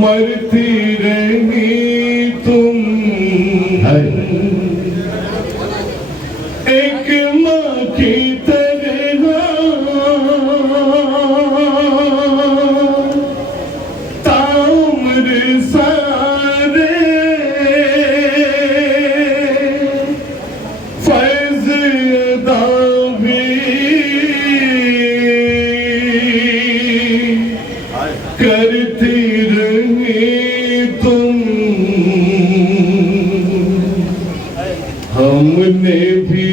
मरती रही तुम एक माँ की तरह, ताउम्र सारे फैज़ अदा भी करती रही तुम। हमने भी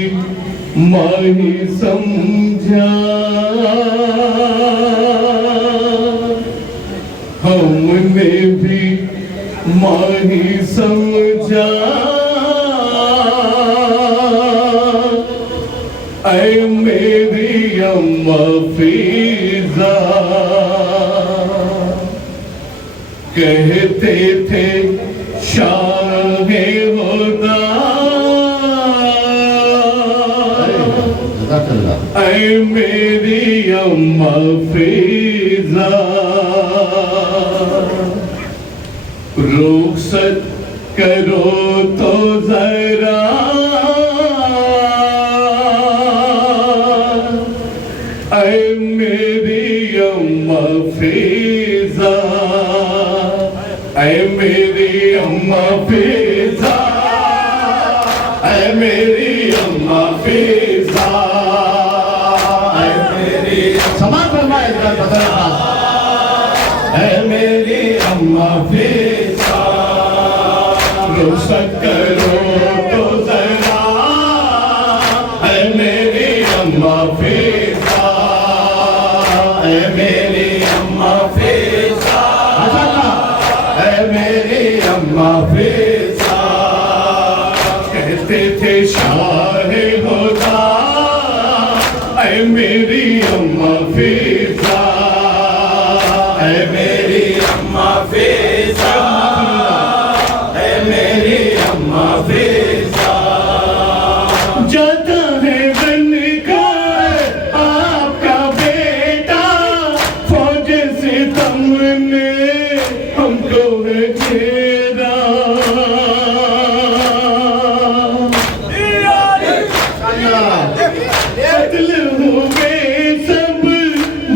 माही समझा, हमने भी माही समझा, ऐ मेरी अम्मा फ़िज़ा। कहते थे शाहे खुदा, ऐ मेरी अम्मा फ़िज़ा। रुख़सत करो तो ज़रा, ऐ मेरी अम्मा फ़िज़ा, ऐ मेरी अम्मा फ़िज़ा, ऐ मेरी अम्मा फ़िज़ा, ऐ मेरी समाज फरमाए ऐ मेरी अम्मा फ़िज़ा। रुख़सत करो तो ज़रा, ऐ मेरी अम्मा फ़िज़ा, ऐ मेरी अम्मा फ़िज़ा, ऐ मेरी अम्मा फ़िज़ा। कहते थे शाहे खुदा, ऐ मेरी अम्मा फ़िज़ा, ऐ मेरी अम्मा फ़िज़ा, ऐ मेरी अम्मा फ़िज़ा। जाता है बनकर आपका बेटा, फौज सितम ने हमको है घेरा। कत्ल हुए सब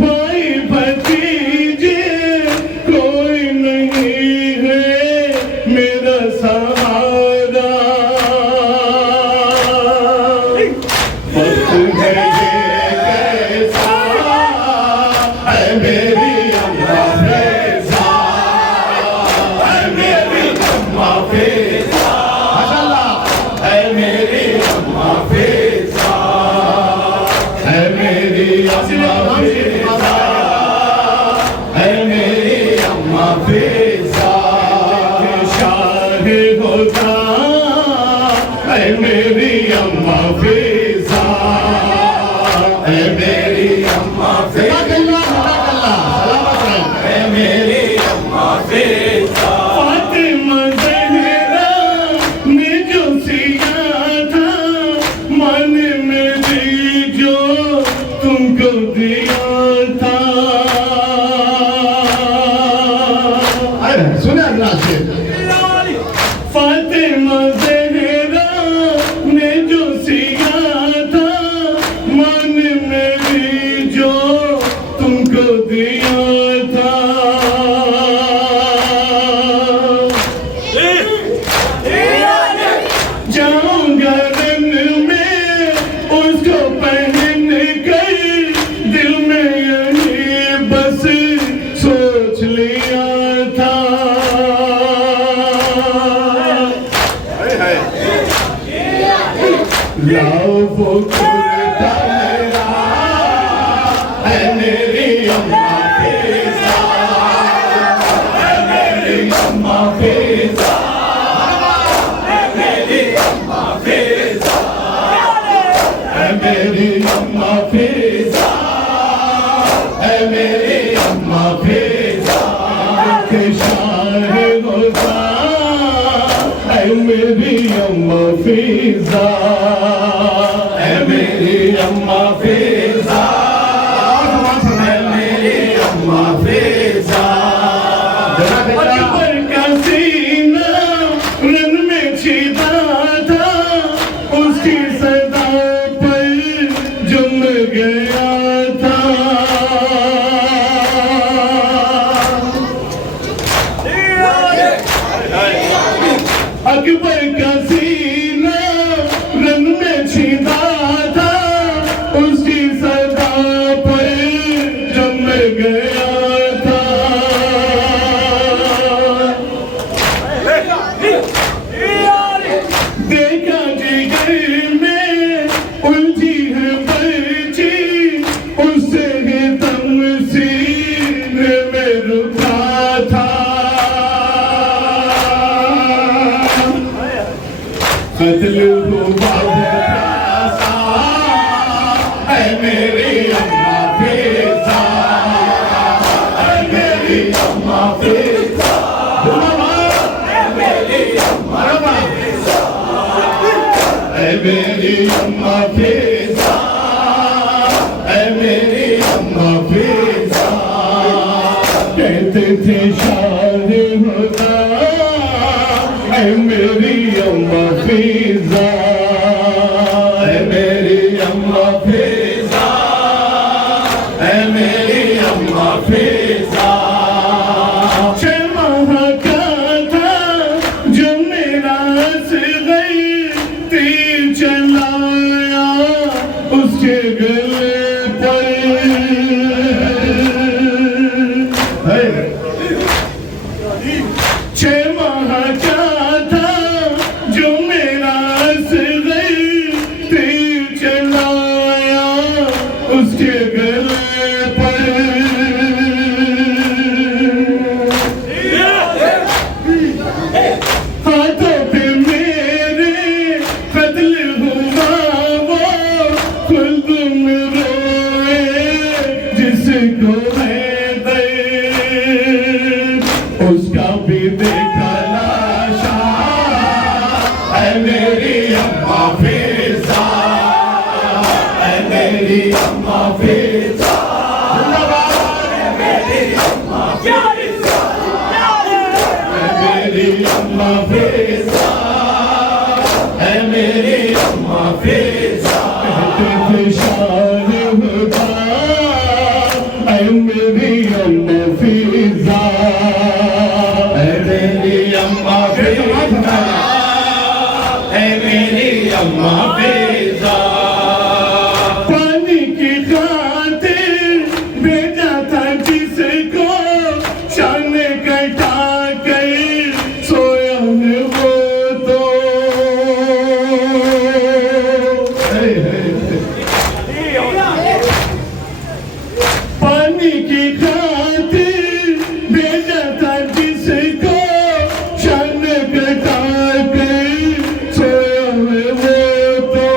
भाई भतीजे, कोई नहीं है मेरा सहारा। वक्त है ये कैसा, ऐ मेरी अम्मा फ़िज़ा, ऐ मेरी अम्मा फ़िज़ा, ऐ मेरी अम्मा फ़िज़ा, ऐ मेरी अम्मा फ़िज़ा, ऐ मेरी अम्मा फ़िज़ा। शाहे खुदा, ऐ मेरी अम्मा फ़िज़ा, ऐ मेरी अम्मा फ़िज़ा, ऐ मेरी अम्मा फ़िज़ा। फ़ातिमा ज़हरा ने जो सिया था, मन में दी जो तुमको दिया था। सुने अल्लाह से फ़ातिमा ज़हरा ने जो सिया था, मन में दी जो तुमको दिया था। जाऊंगा रन में उसको पहन कर, दिल में यही बस सोच लिया था। लाओ वो कुर्ता मेरा, ऐ मेरी अम्मा फ़िज़ा, ऐ मेरी अम्मा फ़िज़ा, ऐ मेरी अम्मा फ़िज़ा, ऐ मेरी अम्मा फ़िज़ा, ऐ मेरी अम्मा फ़िज़ा। के शाहे खुदा, ऐ मेरी अम्मा फ़िज़ा, ऐ मेरी अम्मा फ़िज़ा, ऐ मेरी अम्मा फ़िज़ा। अकबर का सीना रन में छिपा था, उसकी सदा पर जम गया था। देखा जिगर में उलझी है पर्ची, उससे ही दम सीने में रुका था। कत्ल हुआ प्यासा है मेरी अम्मा फिजा, है मेरी अम्मा फिजा, है मेरी अम्मा फिजा, है मेरी अम्मा फिजा, है मेरी अम्मा फिजा। कहते थे शादी होगा है मेरी अम्मा फिजा, है मेरी अम्मा फिजा, है मेरी अम्मा फिजा। 6 माह का था जो मेरा असग़र, तीर चलाया उसके गले पर। 6 माह का था जो मेरा असग़र, तीर चलाया उसके गले पर। हाथों पे मेरे कत्ल हुआ वो, खुद में रोए जिसको है दर्द, उसका भी देखा लाशा है मेरी अम्मा फिजा, है मेरी अम्मा फिजा, है मेरी अम्मा फिजा, है मेरी अम्मा फिजा, है मेरी अम्मा फिजा। कहते शान होगा है मेरी अम्मा फिजा, है मेरी अम्मा फिजा, है मेरी अम्मा फिजा। पानी की खातिर भेजा था जिसको, शान कटा कर सोया है वो तो। पानी की खातिर भेजा था जिसको, शान कटा कर सोया है वो तो।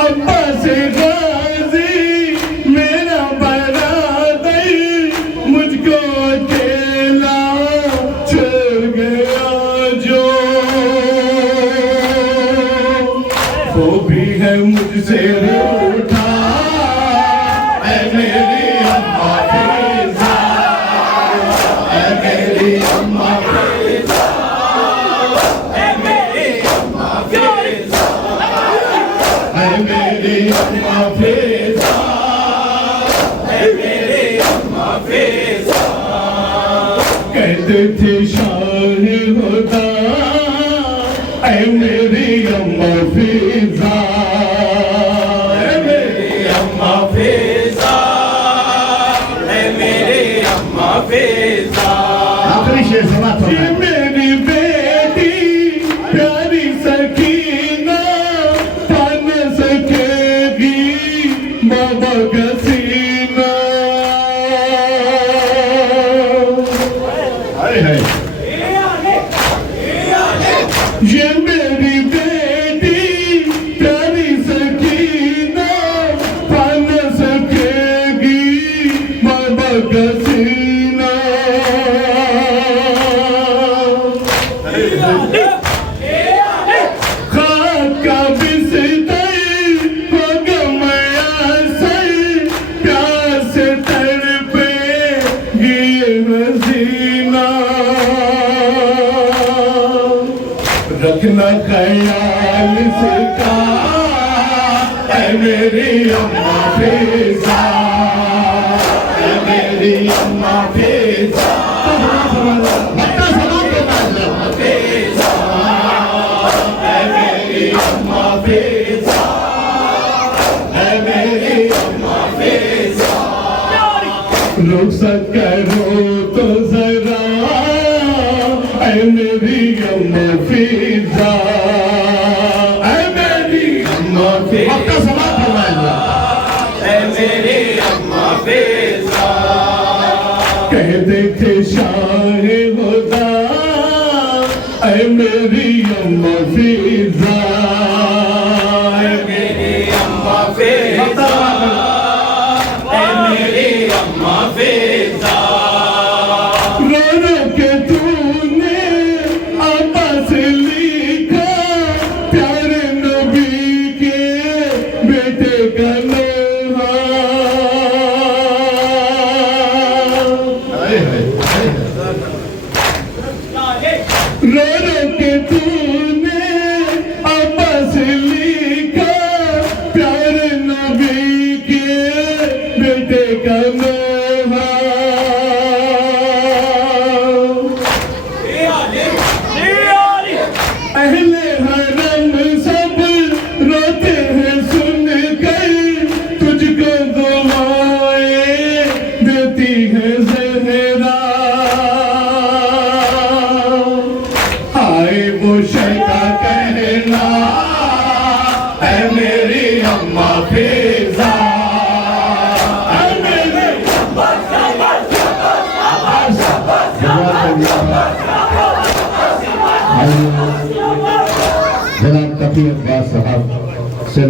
अब्बा से गाजी मेरा बराबर, मुझको अकेला छोड़ गया जो, वो भी है मुझसे रूठा है मेरी अम्मा फिजा, है मेरी अम्मा फिजा, है मेरी अम्मा फिजा, है मेरी अम्मा फिजा, है मेरी अम्मा फिजा। कहते थे शान होता है मेरी अम्मा फिजा, है मेरी अम्मा फिजा, है मेरी अम्मा फिजा। आखिरी शेर समाप्त होता है। मेरी बेटी प्यारी सकीना, पान सकेगी बाबा का सीना। हाय हाय, ये मेरी बेटी प्यारी सकीना, पान सकेगी बाबा का सीना। खाक का बिस्तर होगा मयासर, प्यार से तड़पेगी हसीना। रखना ख्याल इसका है मेरी अम्मा फिजा, है मेरी अम्मा। रुखसत करो तो जरा ऐ मेरी अम्मा फिजा, ऐ मेरी अम्मा फिजा। आपका सवाल फरमाएगा, ऐ मेरी अम्मा फिजा। कहते थे शाह खुदा ऐ मेरी अम्मा फिजा, ऐ मेरी अम्मा फिजा, ऐ मेरी अम्मा फिजा। रो रो के तूने अब्बा से लिखा प्यारे नबी के बेटे का लोहा। रो रो के तूने अब्बा से लिखा प्यारे नबी के बेटे का लोहा। अहले हरम सब रोते हैं सुन कर, तुझको दुआएं देती है ज़हरा। हाय वो शैता कहना ऐ मेरी अम्मा फिजा, ऐ मेरी अम्मा जनाब कफी अब्बास साहब से